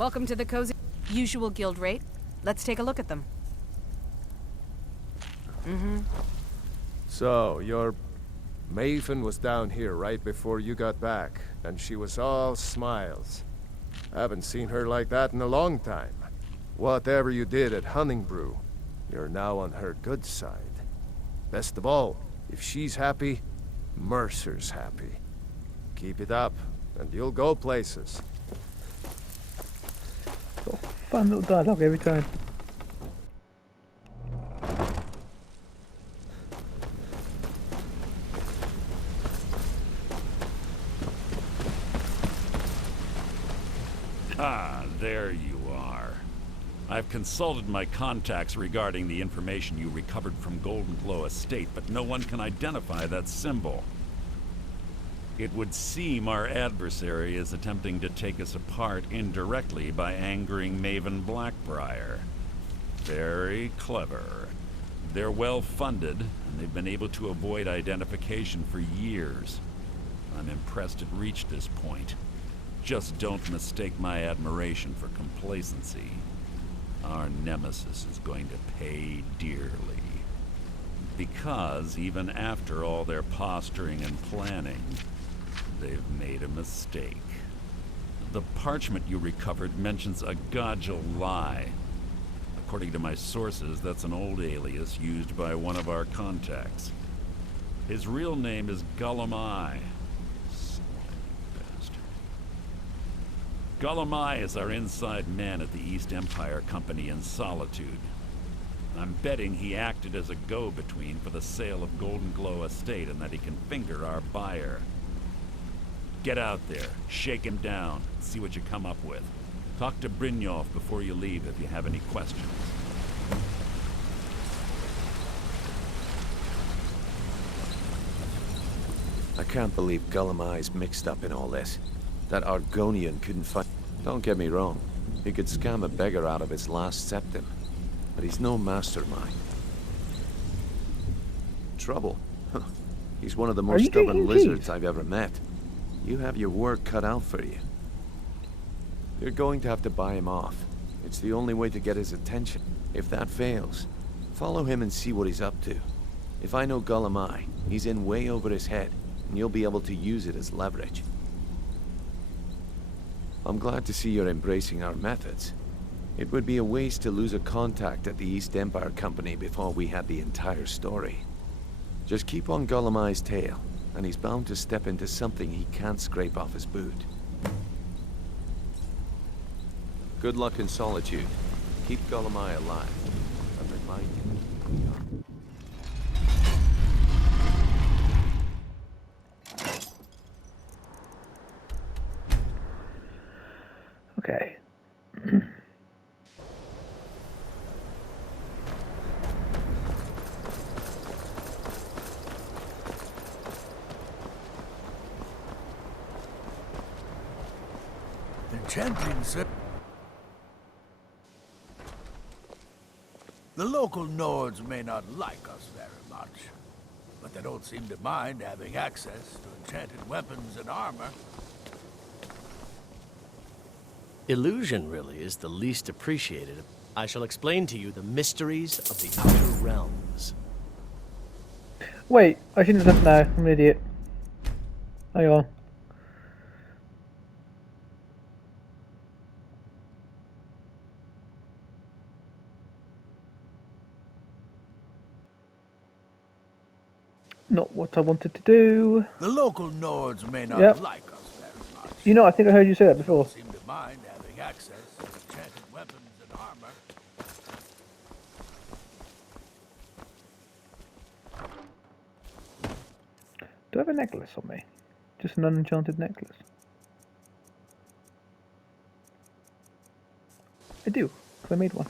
Welcome to the cozy... Usual guild rate. Let's take a look at them. So, your Maven was down here right before you got back, and she was all smiles. I haven't seen her like that in a long time. Whatever you did at Honningbrew, you're now on her good side. Best of all, if she's happy, Mercer's happy. Keep it up, and you'll go places. Fun little dialogue every time. Ah, there you are. I've consulted my contacts regarding the information you recovered from Golden Glow Estate, but no one can identify that symbol. It would seem our adversary is attempting to take us apart indirectly by angering Maven Blackbriar. Very clever. They're well funded, and they've been able to avoid identification for years. I'm impressed it reached this point. Just don't mistake my admiration for complacency. Our nemesis is going to pay dearly. Because even after all their posturing and planning, they've made a mistake. The parchment you recovered mentions a Godjal lie. According to my sources, that's an old alias used by one of our contacts. His real name is Gullumai. Gullumai is our inside man at the East Empire Company in Solitude. I'm betting he acted as a go-between for the sale of Golden Glow Estate and that he can finger our buyer. Get out there, shake him down, and see what you come up with. Talk to Brynjolf before you leave if you have any questions. I can't believe Gullumai's mixed up in all this. That Argonian couldn't fight. Don't get me wrong. He could scam a beggar out of his last septim. But he's no mastermind. Trouble? Huh. He's one of the most stubborn lizards I've ever met. You have your work cut out for you. You're going to have to buy him off. It's the only way to get his attention. If that fails, follow him and see what he's up to. If I know Gullumai, he's in way over his head, and you'll be able to use it as leverage. I'm glad to see you're embracing our methods. It would be a waste to lose a contact at the East Empire Company before we had the entire story. Just keep on Gullumai's tail, and he's bound to step into something he can't scrape off his boot. Good luck in Solitude. Keep Gullumai alive. And remind him who we are. Okay. Enchanting, sir. The local Nords may not like us very much, but they don't seem to mind having access to enchanted weapons and armor. Illusion really is the least appreciated. I shall explain to you the mysteries of the Outer Realms. Wait, I shouldn't have said no. I'm an idiot. Hang on. Not what I wanted to do. The local Nords may not like us very much. You know, I think I heard you say that before. Seem to mind having access to enchanted weapons and armor. Do I have a necklace on me? Just an unenchanted necklace. I do, because I made one.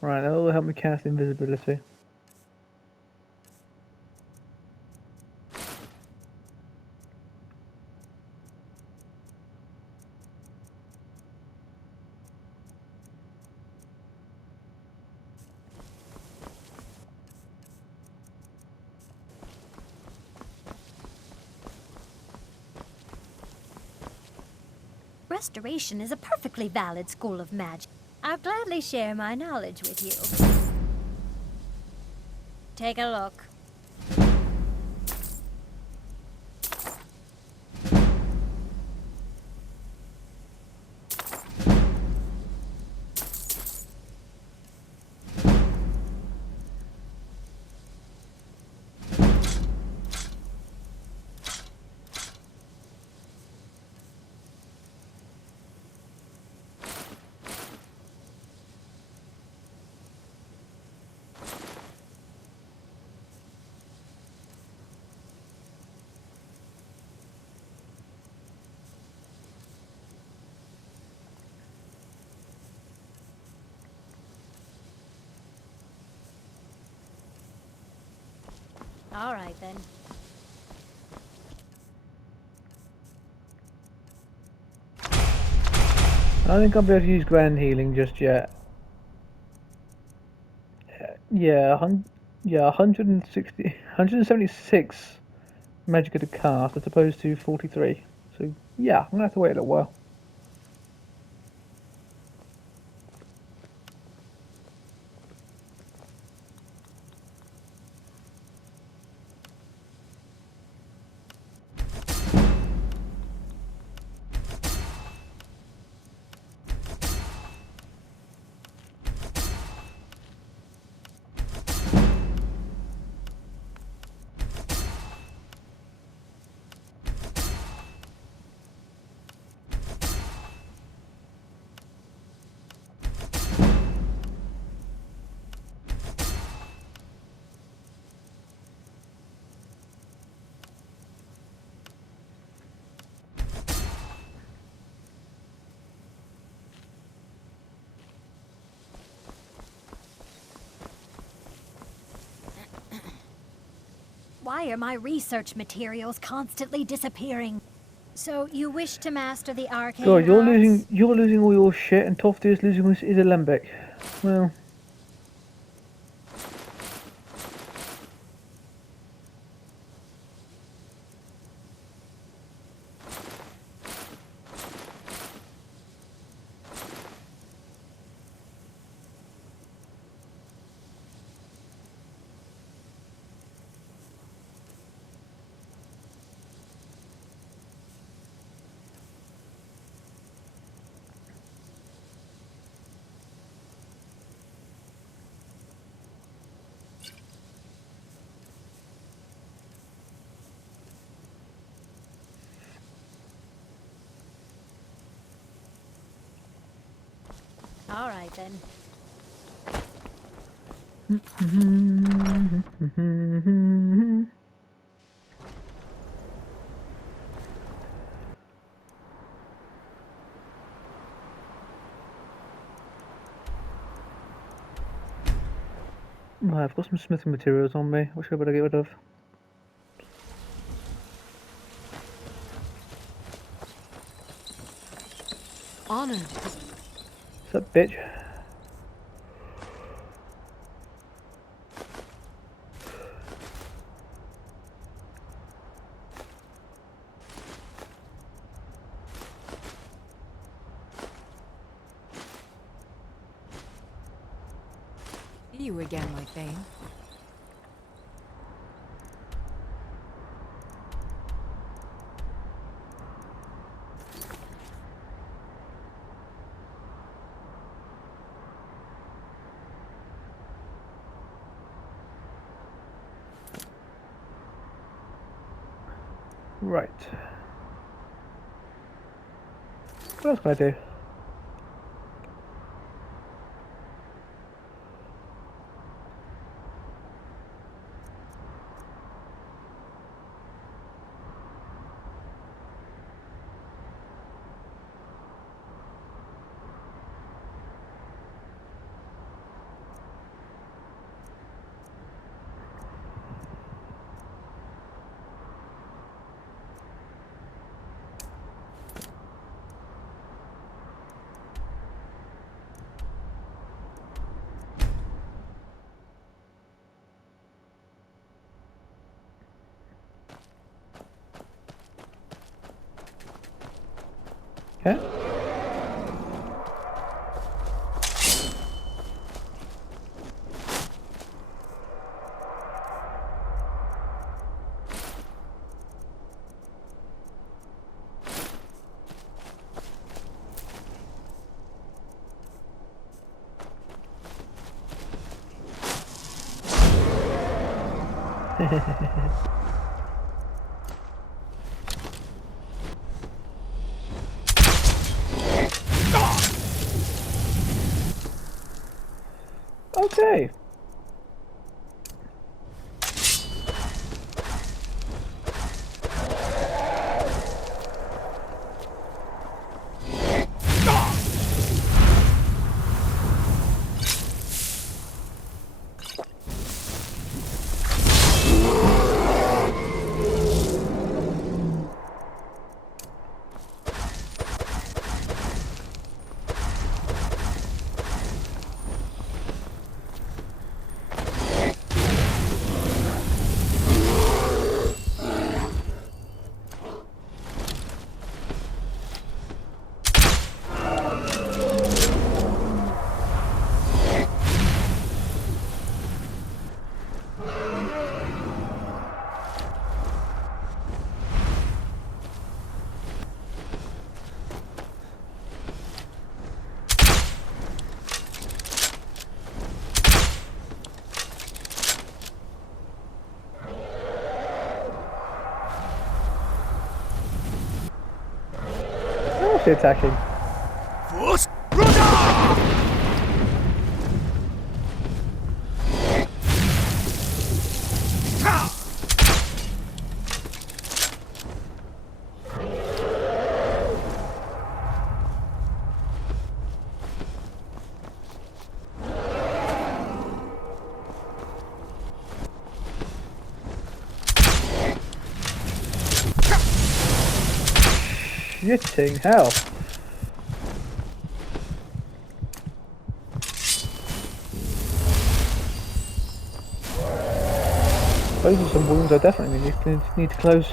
Right, that will help me cast invisibility. restoration is a perfectly valid school of magic. I'll gladly share my knowledge with you. Take a look. All right, then. I don't think I'll be able to use grand healing just yet. Yeah, 160, 176 magic to cast as opposed to 43. So yeah, I'm gonna have to wait a little while. Why are my research materials constantly disappearing? So you wish to master the arcane God, arts? you're losing all your shit, and Tofty is losing his alembic. Well, All right, then. right, I've got some smithing materials on me, which I better get rid of. Honored. What's up, bitch? You again, my Thane. Right. What else can I do? Okay. Okay. What's he attacking? Shitting hell. Those are some wounds I definitely need to close.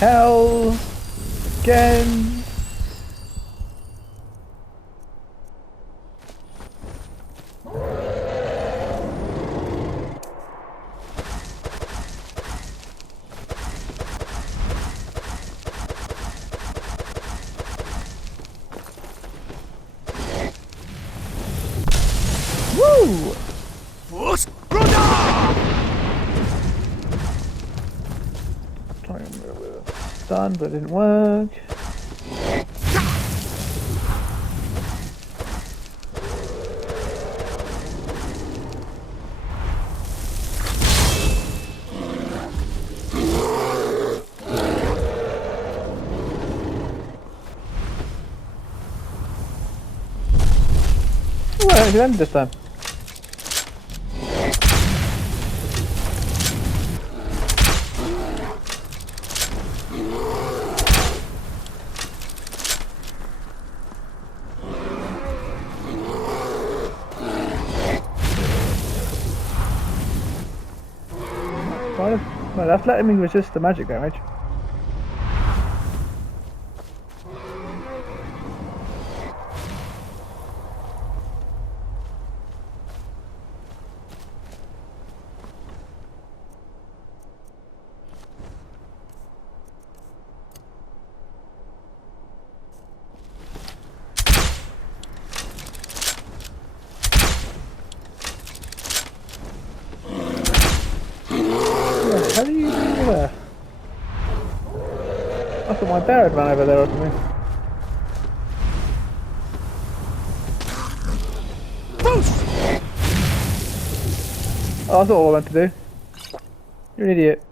Hell again. Woo! Done, but it didn't work. Well, it ended this time. Well, that's letting me resist the magic damage. How do you do that? I thought my bear had run over there or something. Oh, that's all I meant to do. You're an idiot.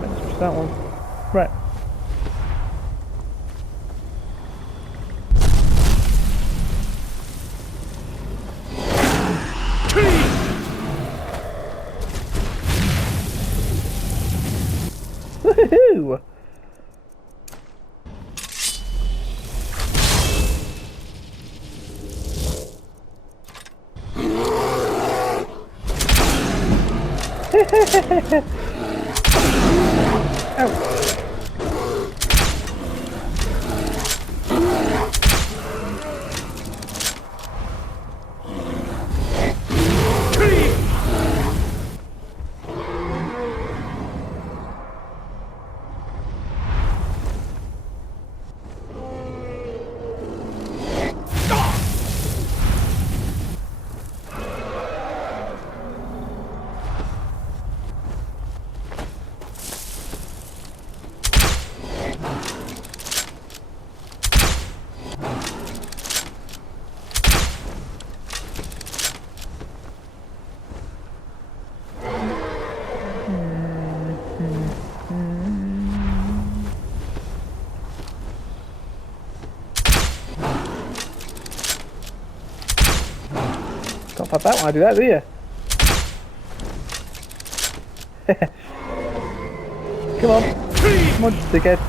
Let's switch that one. Right. do? Ouch. Can't pop that when I do that, do you? Come on. Come on, dickhead.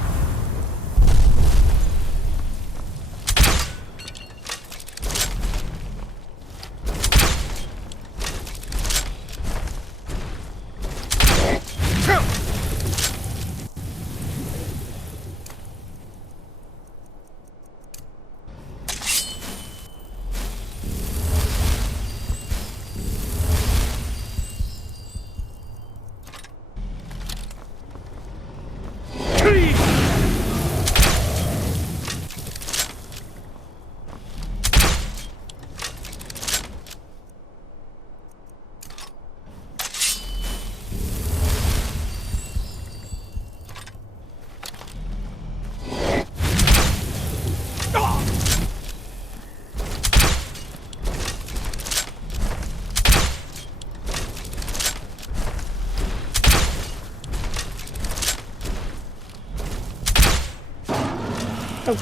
Oh.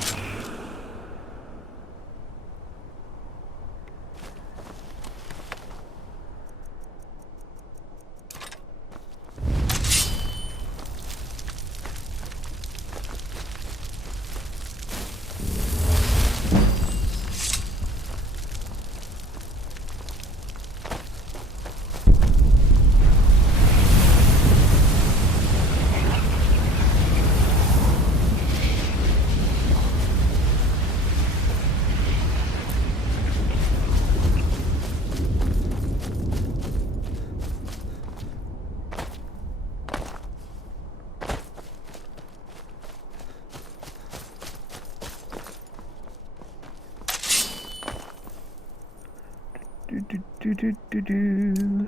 Do.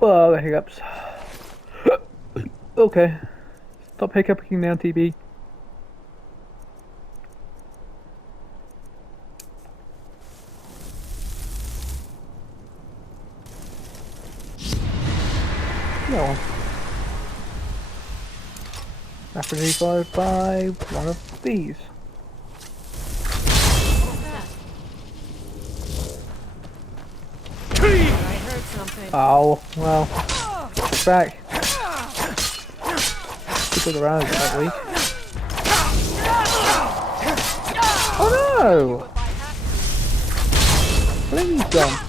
Oh, the hiccups. Okay. Stop hiccuping now, TB. No. Rapidly followed by one of these. Oh, well. It's back. People around that week. Oh no! Please don't.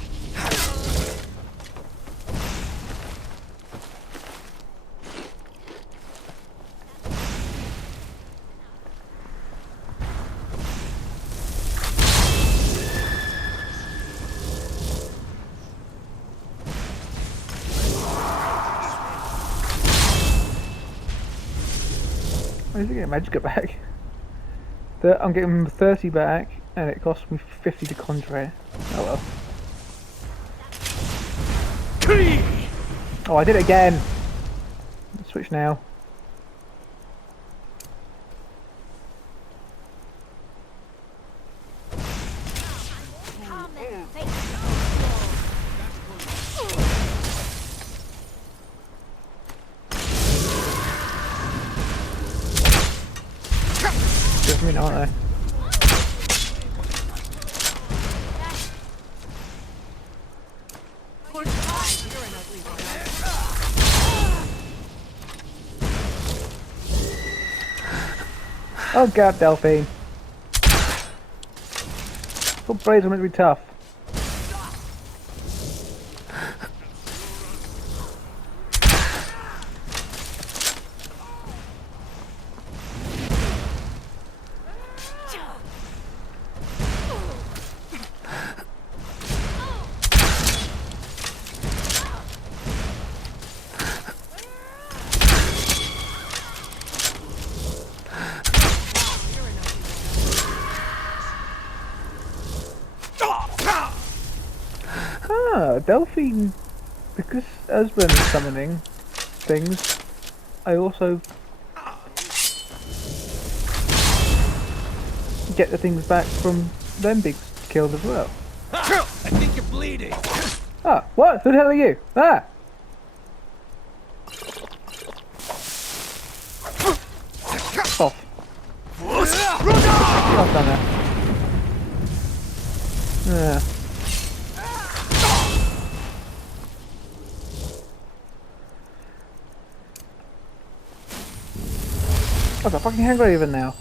I need to get a magic back. I'm getting 30 back, and it costs me 50 to conjure it. Oh well. Oh, I did it again! Switch now. now, aren't they? Oh god, Delphine. Thought braids were meant to be tough. Delphine, because as when summoning things, I also get the things back from them being killed as well. I think you're bleeding. Ah, what? Who the hell are you? Ah! Off. I've done that. Yeah. I've got fucking hand even now.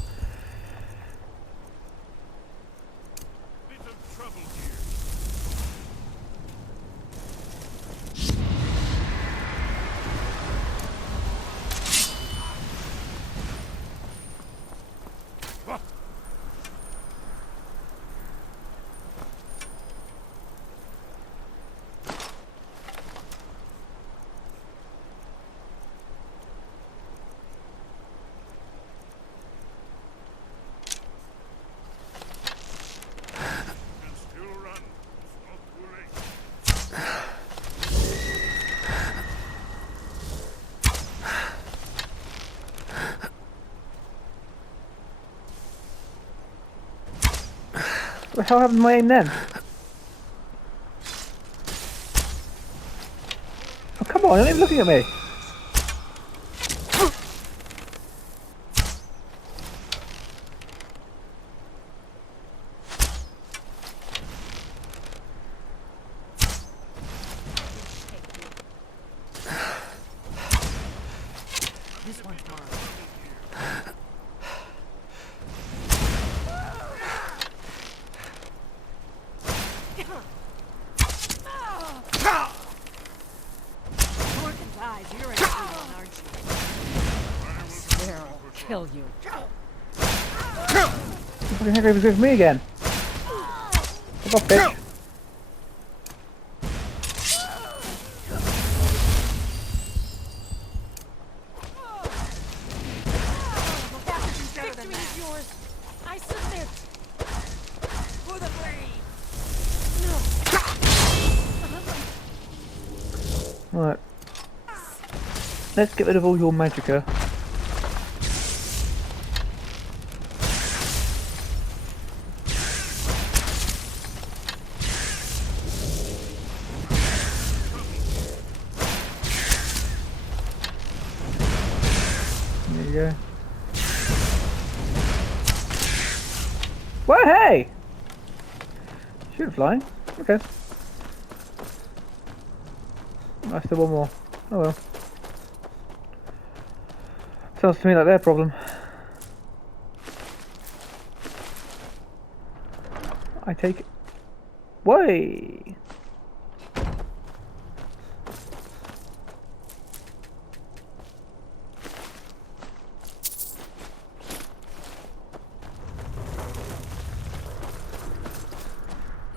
What the hell happened to my aim then? Oh come on, you're not even looking at me. This one's mine. You're an one, aren't you? I swear I'll kill you. Fucking heck, it was me again. Fuck off, bitch. Victory is yours. I submit. For the blade. Right. Let's get rid of all your magicka. There you go. Well, hey! Shoot flying. Okay. I still one more. Oh well. Sounds to me like their problem. I take it. Way.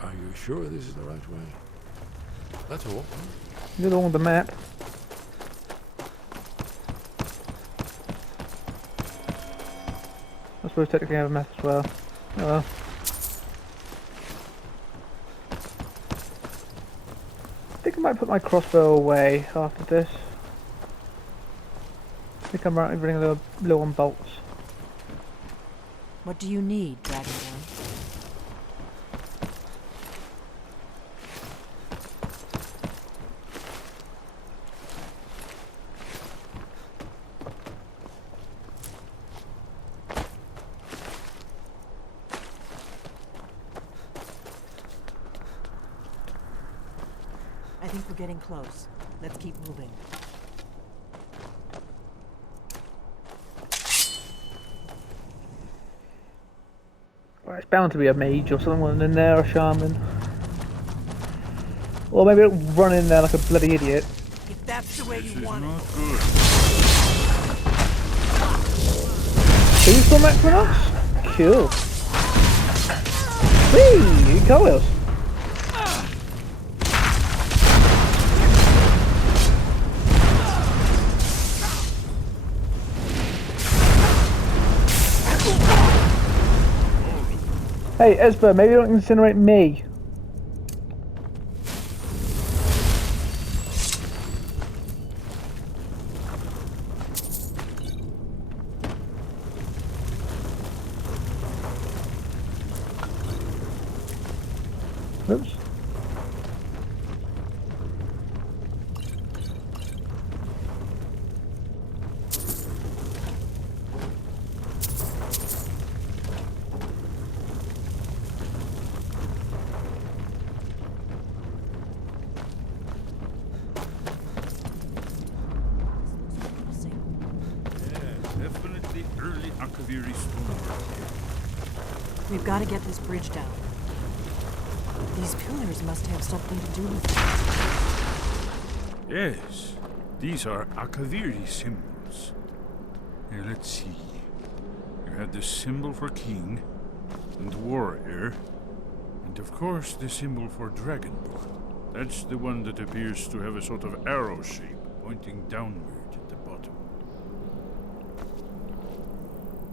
Are you sure this is the right way? That's all. You're the one with the map. I suppose technically I have a map as well. Oh well. I think I might put my crossbow away after this. I think I'm running a little low on bolts. What do you need, Dragonborn? I think we're getting close. Let's keep moving. Right, it's bound to be a mage or someone in there, a shaman. Or maybe it'll run in there like a bloody idiot. If that's the way you want it. Not good. Tombstone Equinox? Cool. Whee! You go us. Hey, Esper, maybe don't incinerate me. Oops. Definitely early Akaviri stonework here. We've got to get this bridge down. These pillars must have something to do with it. Yes, these are Akaviri symbols. Here, let's see. You have the symbol for king and warrior, and of course the symbol for dragonborn. That's the one that appears to have a sort of arrow shape pointing downward at the bottom.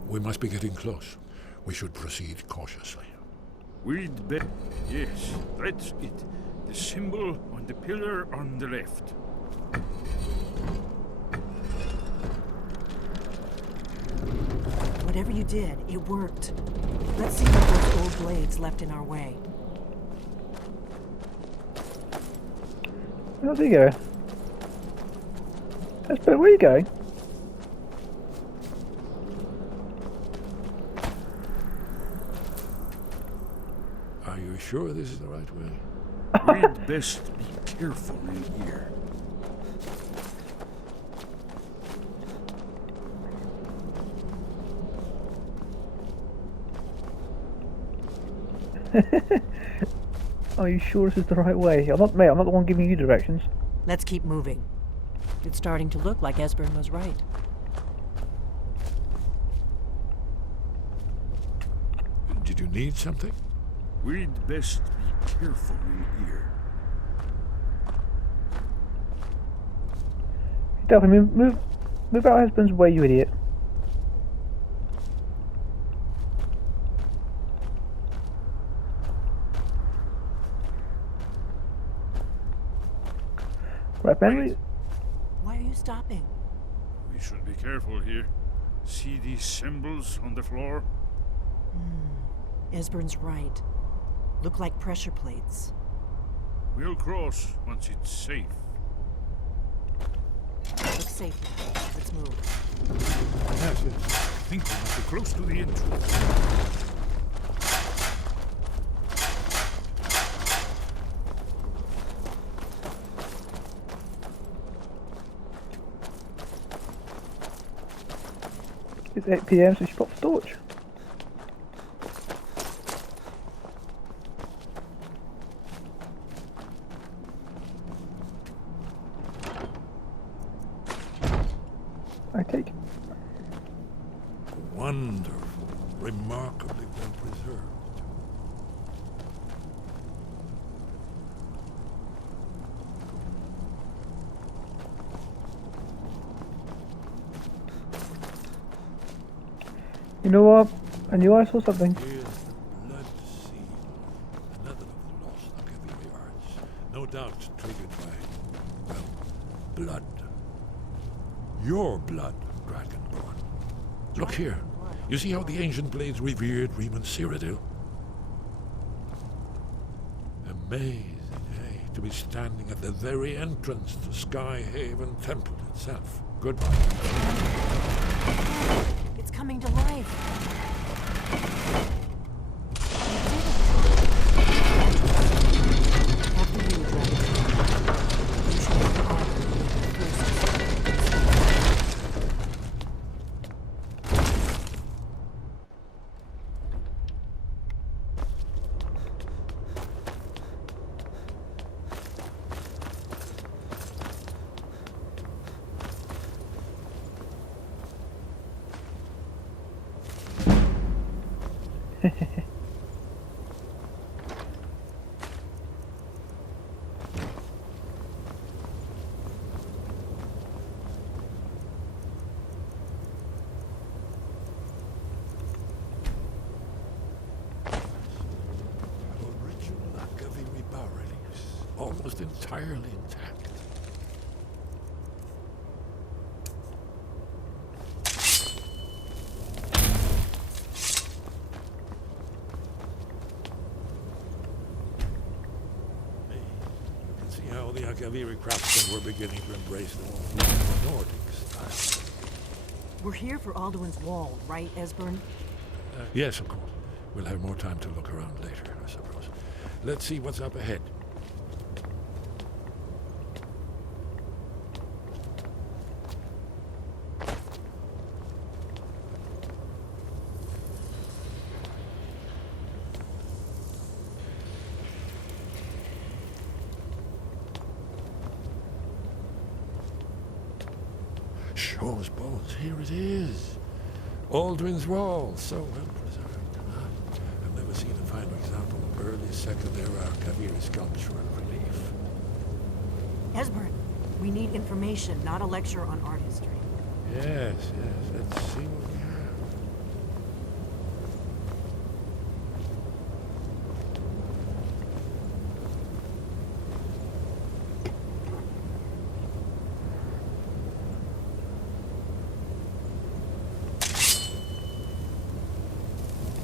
We must be getting close. We should proceed cautiously. We'd bet. Yes, that's it. The symbol on the pillar on the left. Whatever you did, it worked. Let's see what those old blades left in our way. How's he go? Esper, where are you going? Are you sure this is the right way? We'd best be careful in here. Are you sure this is the right way? I'm not the one giving you directions. Let's keep moving. It's starting to look like Esbern was right. Did you need something? We'd best be careful in here. Delphine, move out husband's way, you idiot. Right, Ben. Why are you stopping? We should be careful here. See these symbols on the floor? Esbern's right. Look like pressure plates. We'll cross once it's safe. Looks safe now. Let's move. Yes, I think we must be close to the entrance. It's 8 PM, so she popped the torch. I take. Wonderful. Remarkably well preserved. You know what? I knew I saw something. Here's the blood seal. Another of the lost Akaviri arts. No doubt triggered by, well, blood. Your blood, Dragonborn. Look here. You see how the ancient blades revered Riemann Cyrodiil? Amazing, eh? To be standing at the very entrance to Skyhaven Temple itself. Goodbye. It's coming to life. After you, Dragon. Original Akaviri bas-reliefs, almost entirely intact. How the Akaviri craftsmen were beginning to embrace the more Nordic style. We're here for Alduin's Wall, right, Esbern? Yes, of course. We'll have more time to look around later, I suppose. Let's see what's up ahead. Shaw's bones, here it is. Alduin's Wall, so well preserved. I've never seen a finer example of early Second Era Akaviri sculpture and relief. Esbern, we need information, not a lecture on art history. Yes, let's see what we have.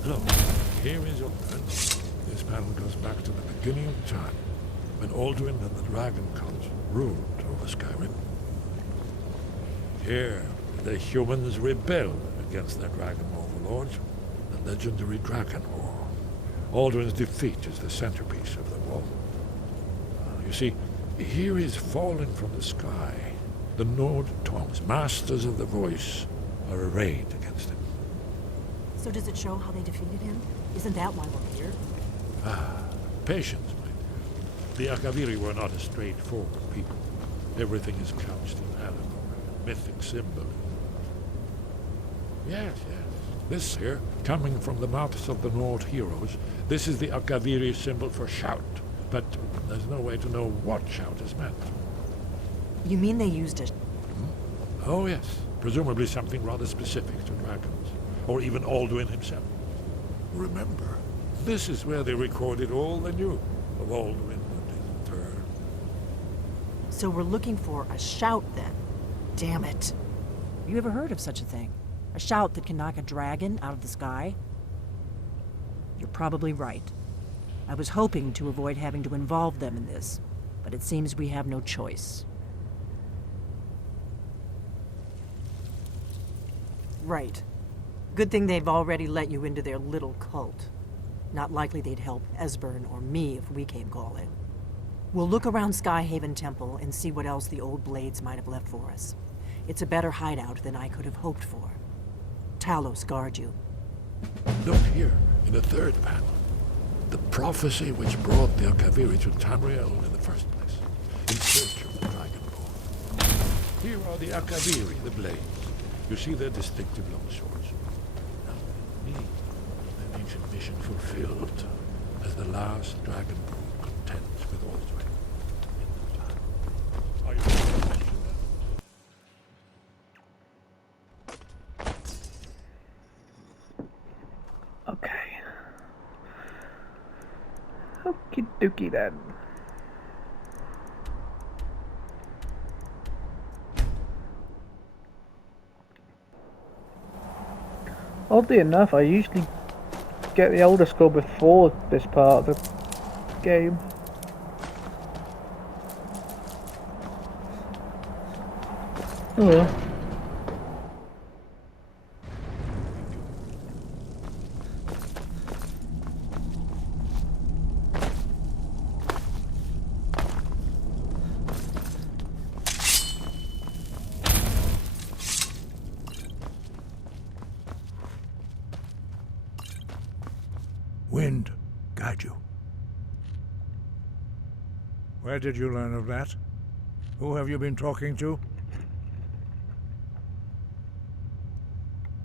Look, here is Alduin. This panel goes back to the beginning of time, when Alduin and the Dragon Cult ruled over Skyrim. Here, the humans rebelled against their dragon overlords, the legendary Dragon War. Alduin's defeat is the centerpiece of the wall. You see, here is fallen from the sky. The Nord Tongs, masters of the voice, are arrayed against him. So does it show how they defeated him? Isn't that why we're here? Patience, my dear. The Akaviri were not a straightforward people. Everything is couched in allegory, mythic symbolism. Yes. This here, coming from the mouths of the Nord heroes, this is the Akaviri symbol for shout. But there's no way to know what shout is meant. You mean they used a... Oh, yes. Presumably something rather specific to dragons. Or even Alduin himself. Remember, this is where they recorded all they knew of Alduin and his turn. So we're looking for a shout, then. Damn it. You ever heard of such a thing? A shout that can knock a dragon out of the sky? You're probably right. I was hoping to avoid having to involve them in this, but it seems we have no choice. Right. Good thing they've already let you into their little cult. Not likely they'd help Esbern or me if we came calling. We'll look around Skyhaven Temple and see what else the old blades might have left for us. It's a better hideout than I could have hoped for. Talos guard you. Look here, in the third panel. The prophecy which brought the Akaviri to Tamriel in the first place, in search of the Dragon Ball. Here are the Akaviri, the blades. You see their distinctive long swords. An ancient mission fulfilled as the last Dragon Ball contends with Alduin. Are you going to mention that? Okay. Okie dokie then. Oddly enough, I usually get the older score before this part of the game. Oh well. Wind guide you. Where did you learn of that? Who have you been talking to?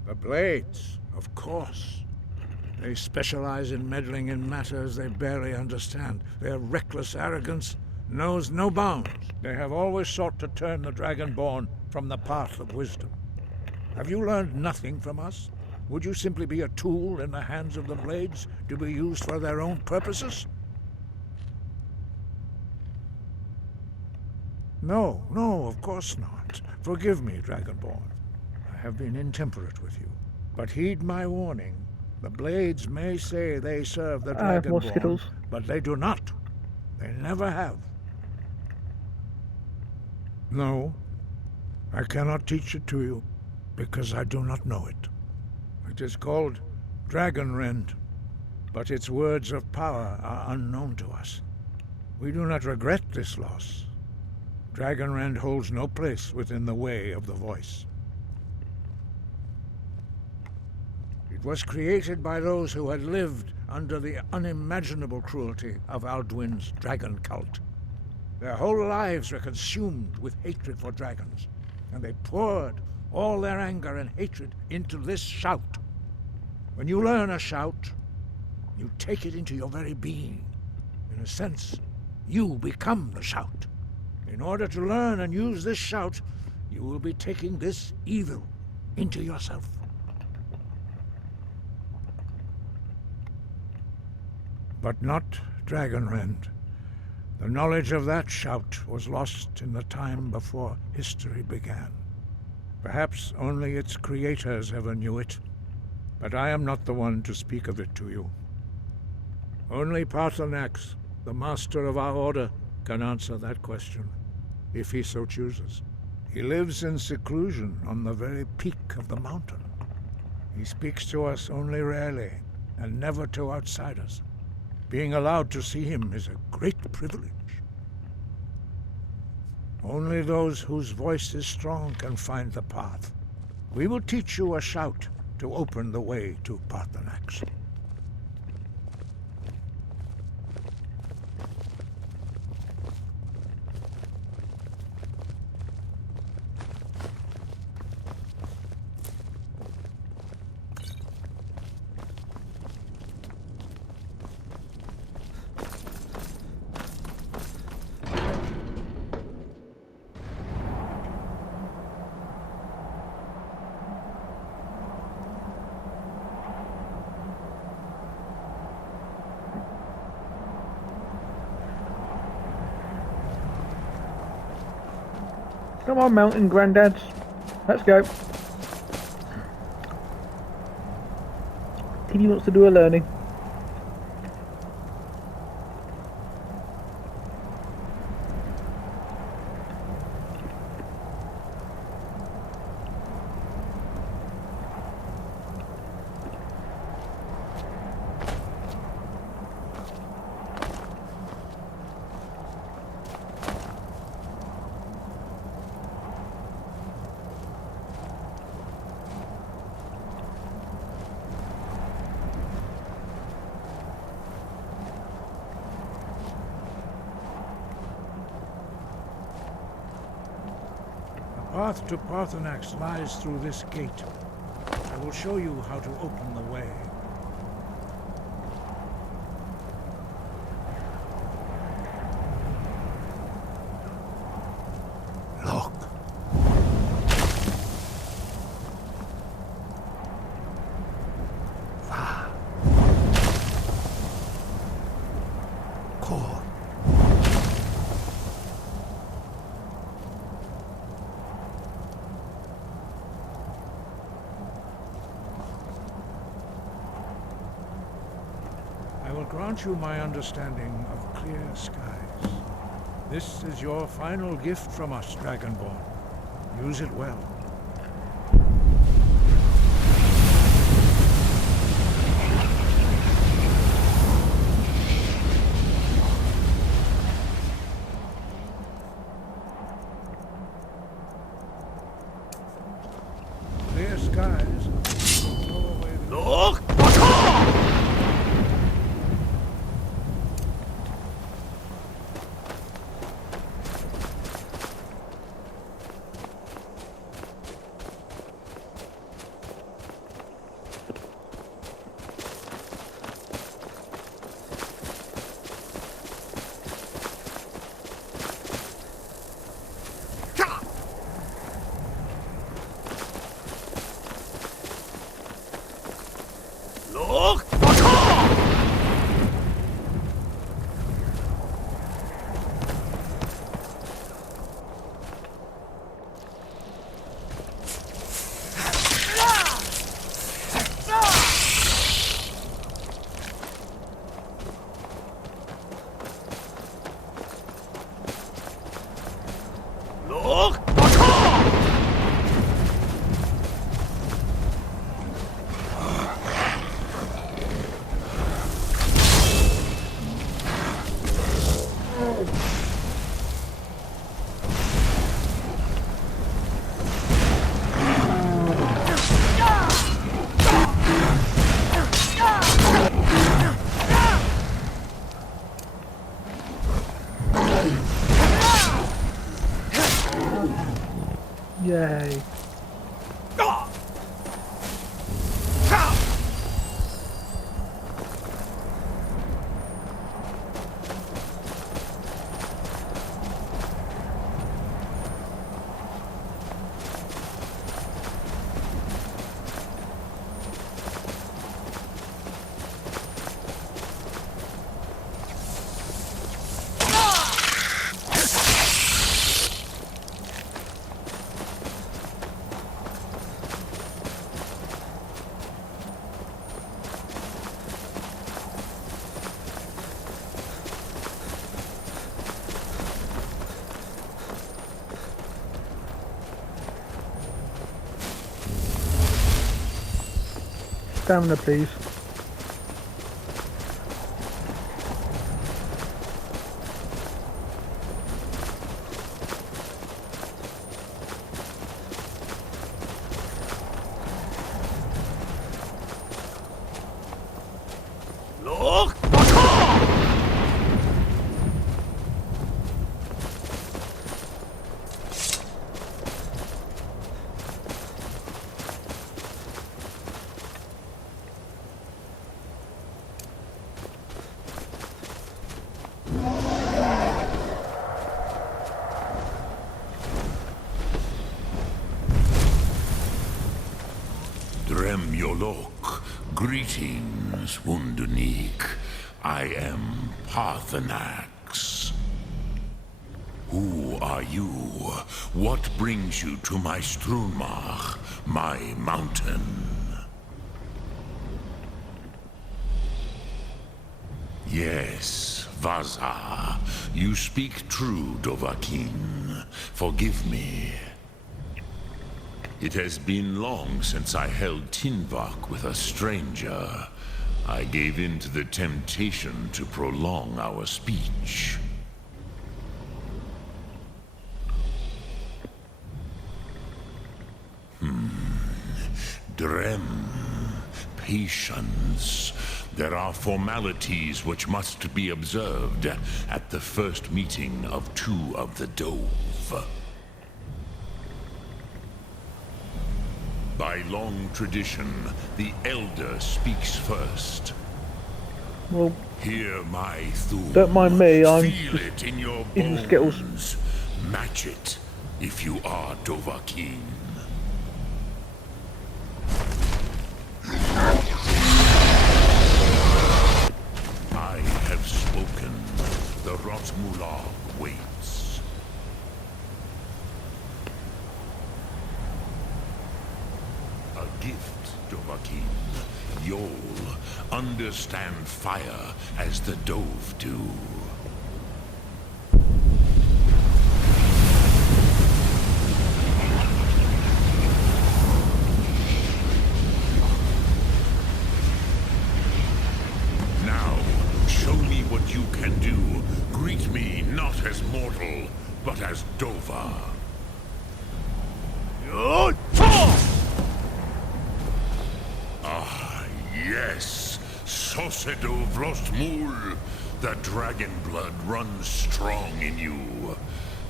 The blades, of course. They specialize in meddling in matters they barely understand. Their reckless arrogance knows no bounds. They have always sought to turn the Dragonborn from the path of wisdom. Have you learned nothing from us? Would you simply be a tool in the hands of the Blades to be used for their own purposes? No, of course not. Forgive me, Dragonborn. I have been intemperate with you. But heed my warning. The Blades may say they serve the I have more Dragonborn, Skittles. but they do not. They never have. No, I cannot teach it to you, because I do not know it. It is called Dragonrend, but its words of power are unknown to us. We do not regret this loss. Dragonrend holds no place within the way of the voice. It was created by those who had lived under the unimaginable cruelty of Alduin's dragon cult. Their whole lives were consumed with hatred for dragons, and they poured all their anger and hatred into this shout. When you learn a shout, you take it into your very being. In a sense, you become the shout. In order to learn and use this shout, you will be taking this evil into yourself. But not Dragonrend. The knowledge of that shout was lost in the time before history began. Perhaps only its creators ever knew it, but I am not the one to speak of it to you. Only Paarthurnax, the master of our order, can answer that question, if he so chooses. He lives in seclusion on the very peak of the mountain. He speaks to us only rarely, and never to outsiders. Being allowed to see him is a great privilege. Only those whose voice is strong can find the path. We will teach you a shout to open the way to Paarthurnax. Come on, mountain granddads. Let's go. TV wants to do a learning. The path to Paarthurnax lies through this gate. I will show you how to open the way. Look. Va. Kor. I will grant you my understanding of clear skies. This is your final gift from us, Dragonborn. Use it well. Clear skies blow away the... Look! Yay. Stamina, please. Dremyolok, greetings, Wundernik. I am Parthenax. Who are you? What brings you to my Strunmach, my mountain? Yes, Vaza. You speak true, Dovahkiin. Forgive me. It has been long since I held Tinvak with a stranger. I gave in to the temptation to prolong our speech. Drem. Patience. There are formalities which must be observed at the first meeting of two of the Dove. By long tradition, the Elder speaks first. Well, Hear my thum. don't mind me, I'm Feel just it in your eating Skittles. bones. Match it if you are Dovahkiin. I have spoken. The Rotmulag waits. A gift, Dovahkiin. You'll understand fire as the Dove do. Now, show me what you can do. Greet me not as mortal, but as Dova. Ah, yes. Sosedo Vrostmul. The dragon blood runs strong in you.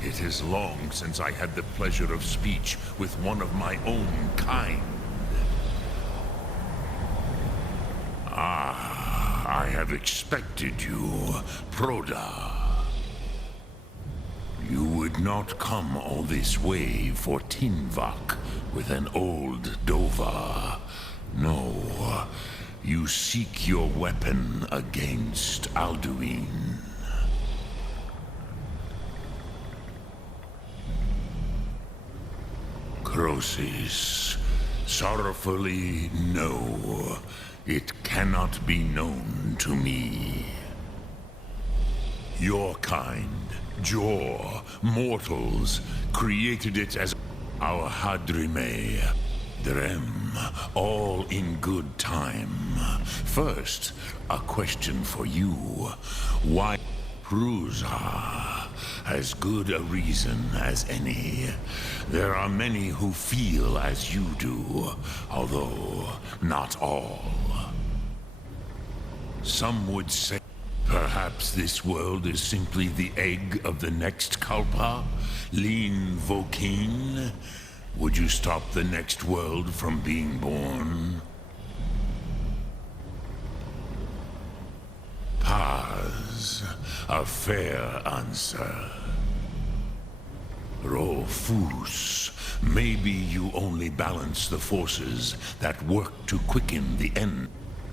It is long since I had the pleasure of speech with one of my own kind. Ah, I have expected you, Proda. You would not come all this way for Tinvak with an old Dova. No, you seek your weapon against Alduin. Crosis, sorrowfully, no. It cannot be known to me. Your kind, Jor, mortals, created it as our Hadrime. Drem, all in good time. First, a question for you. Why Prusa? As good a reason as any. There are many who feel as you do, although not all. Some would say perhaps this world is simply the egg of the next Kalpa, Lean Vokeen? Would you stop the next world from being born? Paz, a fair answer. Rofus, maybe you only balance the forces that work to quicken the end.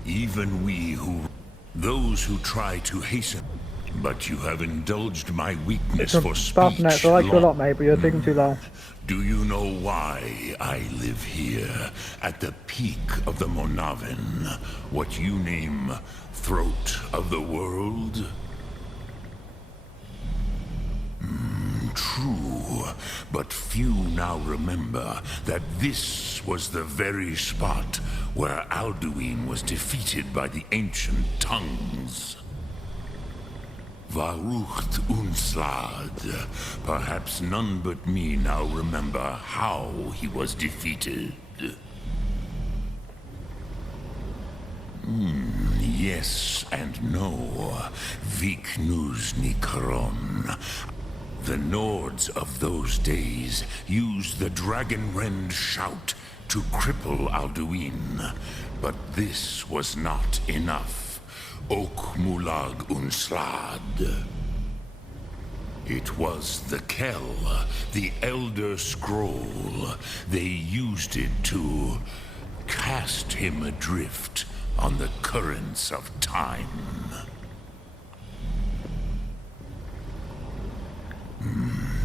Even those who try to hasten. But you have indulged my weakness for speech. I like you a lot, mate, but you're taking too long. Do you know why I live here, at the peak of the Monavin, what you name throat of the world? True, but few now remember that this was the very spot where Alduin was defeated by the ancient tongues. Varucht Unslad. Perhaps none but me now remember how he was defeated. Yes and no. Viknus Nikron. The Nords of those days used the Dragonrend shout to cripple Alduin, but this was not enough. Ok Mulag Unslad. It was the Kell, the Elder Scroll. They used it to cast him adrift on the currents of time.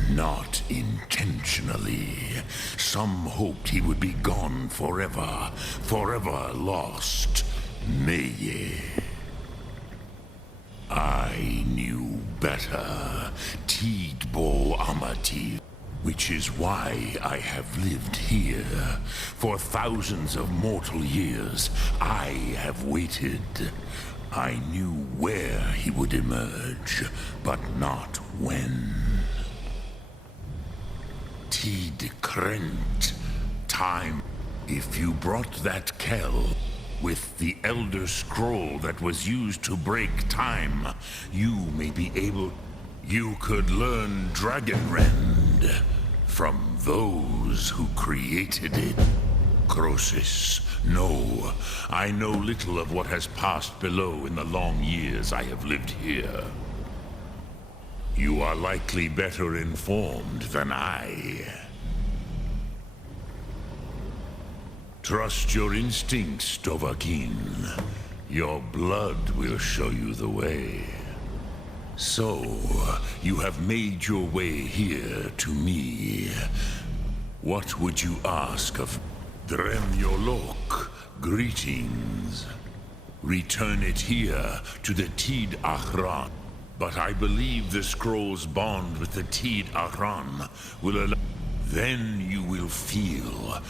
Not intentionally. Some hoped he would be gone forever, forever lost. Meye. I knew better. Tidbo Amati. Which is why I have lived here. For thousands of mortal years, I have waited. I knew where he would emerge, but not when. Tid Krent. Time. If you brought that Kell with the Elder Scroll that was used to break time, you may be able... You could learn Dragonrend from those who created it. Crosis, no. I know little of what has passed below in the long years I have lived here. You are likely better informed than I. Trust your instincts, Dovahkiin. Your blood will show you the way. So, you have made your way here to me. What would you ask of Dremyolok? Greetings. Return it here to the Tid Ahran. But I believe the scroll's bond with the Tid Ahran will allow... Then you will feel...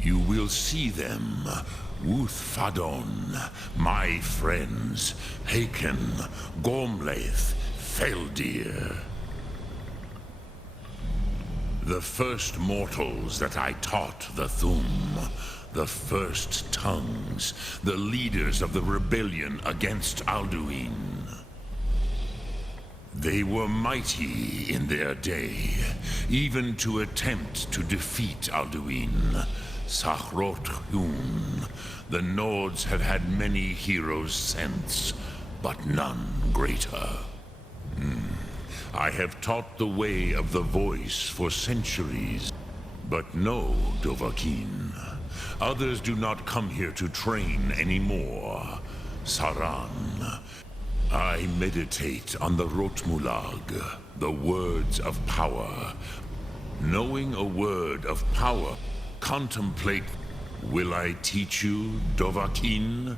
You will see them. Wuthfadon, my friends, Haken, Gormlaith, Feldir. The first mortals that I taught the Thum, the first tongues, the leaders of the rebellion against Alduin. They were mighty in their day, even to attempt to defeat Alduin. Sahrot Hun. The Nords have had many heroes since, but none greater. I have taught the way of the voice for centuries. But no, Dovahkiin. Others do not come here to train anymore. Saran. I meditate on the Rotmulag, the words of power. Knowing a word of power, contemplate. Will I teach you, Dovahkiin?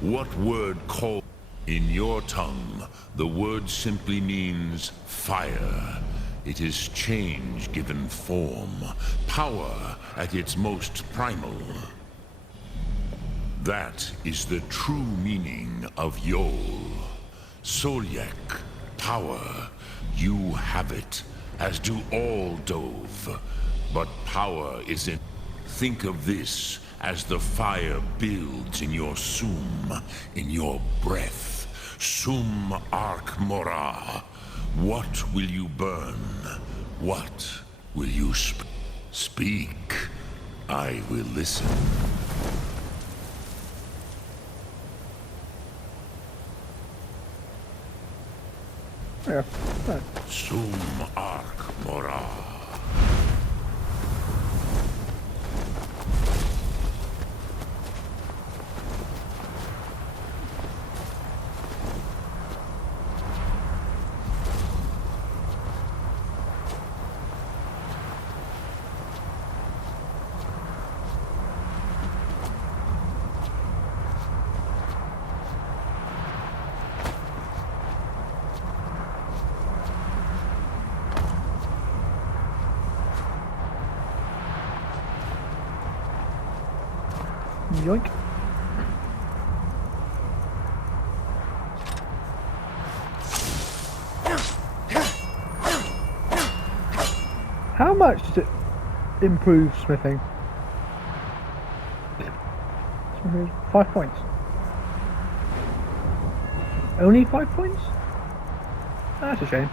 What word call... In your tongue, the word simply means fire. It is change given form, power at its most primal. That is the true meaning of Yol. Solyek, power. You have it, as do all Dove. But power is in... Think of this as the fire builds in your Sum, in your breath. Sum Ark Morah. What will you burn? What will you speak? I will listen. Yeah. Right. Sum arc mora. Yoink. How much does it improve smithing? 5 points. Only 5 points? That's a shame.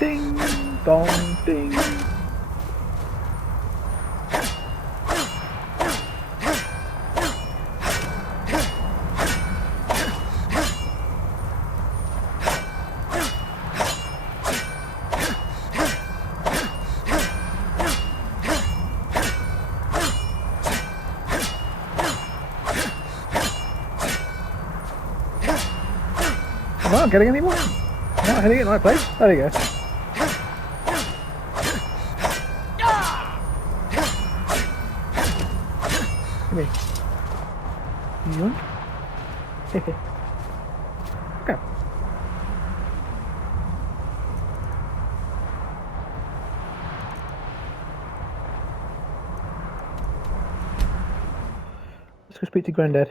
Ding dong ding. I'm not getting any more. I'm not hitting it in the right place. There you go. Come here. Yoink. Okay. Let's go speak to Granddad.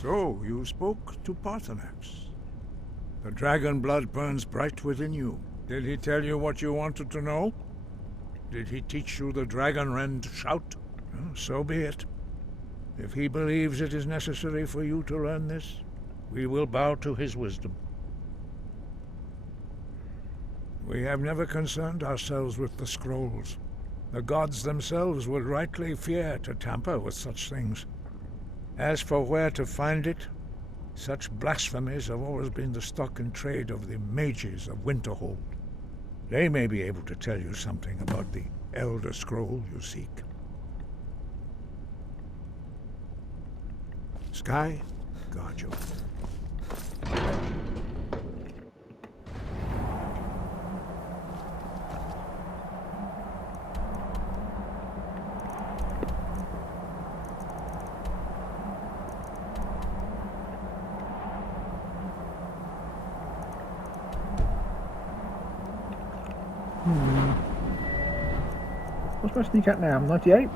So, you spoke to Parthenax. The dragon blood burns bright within you. Did he tell you what you wanted to know? Did he teach you the dragon rend shout? So be it. If he believes it is necessary for you to learn this, we will bow to his wisdom. We have never concerned ourselves with the scrolls. The gods themselves would rightly fear to tamper with such things. As for where to find it, such blasphemies have always been the stock and trade of the mages of Winterhold. They may be able to tell you something about the Elder Scroll you seek. Sky, guard you. What's my sneak at now? 98?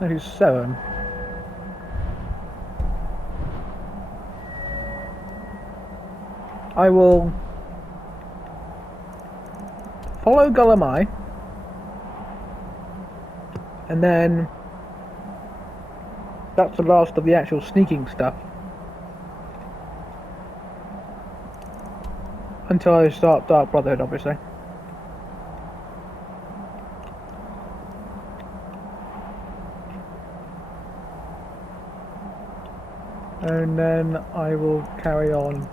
97. I will follow Gulamai, and then that's the last of the actual sneaking stuff. Until I start Dark Brotherhood, obviously. And then I will carry on.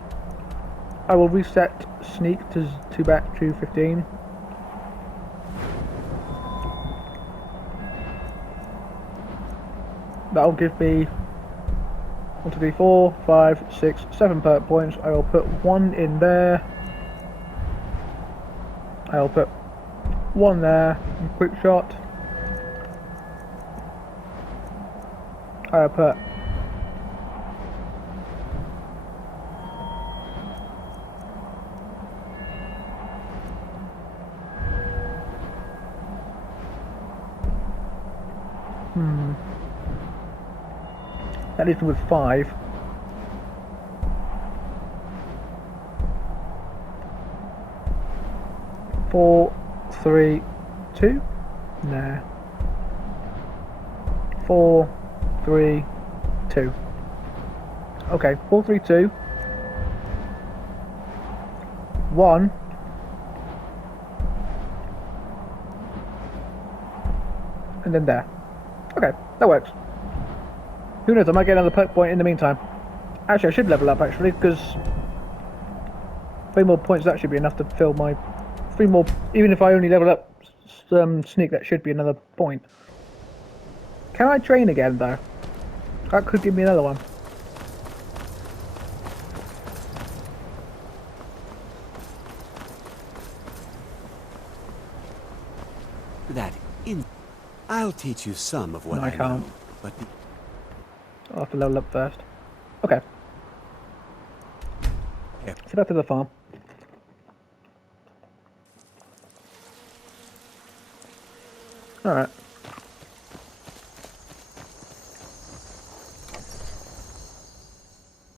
I will reset sneak to back to 15. That'll give me 1, 2, 3, 4, 5, 6, 7 perk points. I will put 1 in there. I'll put 1 there. Quick shot. I'll put That leaves me with 5. Four, 3, 2? Nah. 4, 3, 2. Okay, 4, 3, 2. 1. And then there. Okay, that works. Who knows, I might get another perk point in the meantime. Actually, I should level up, actually, because 3 more points, that should be enough to fill my... 3 more, even if I only level up Sneak, that should be another point. Can I train again, though? That could give me another one. I'll teach you some of what No, I I can't. know, but I'll have to level up first. Okay. Yeah. So back to the farm. Alright.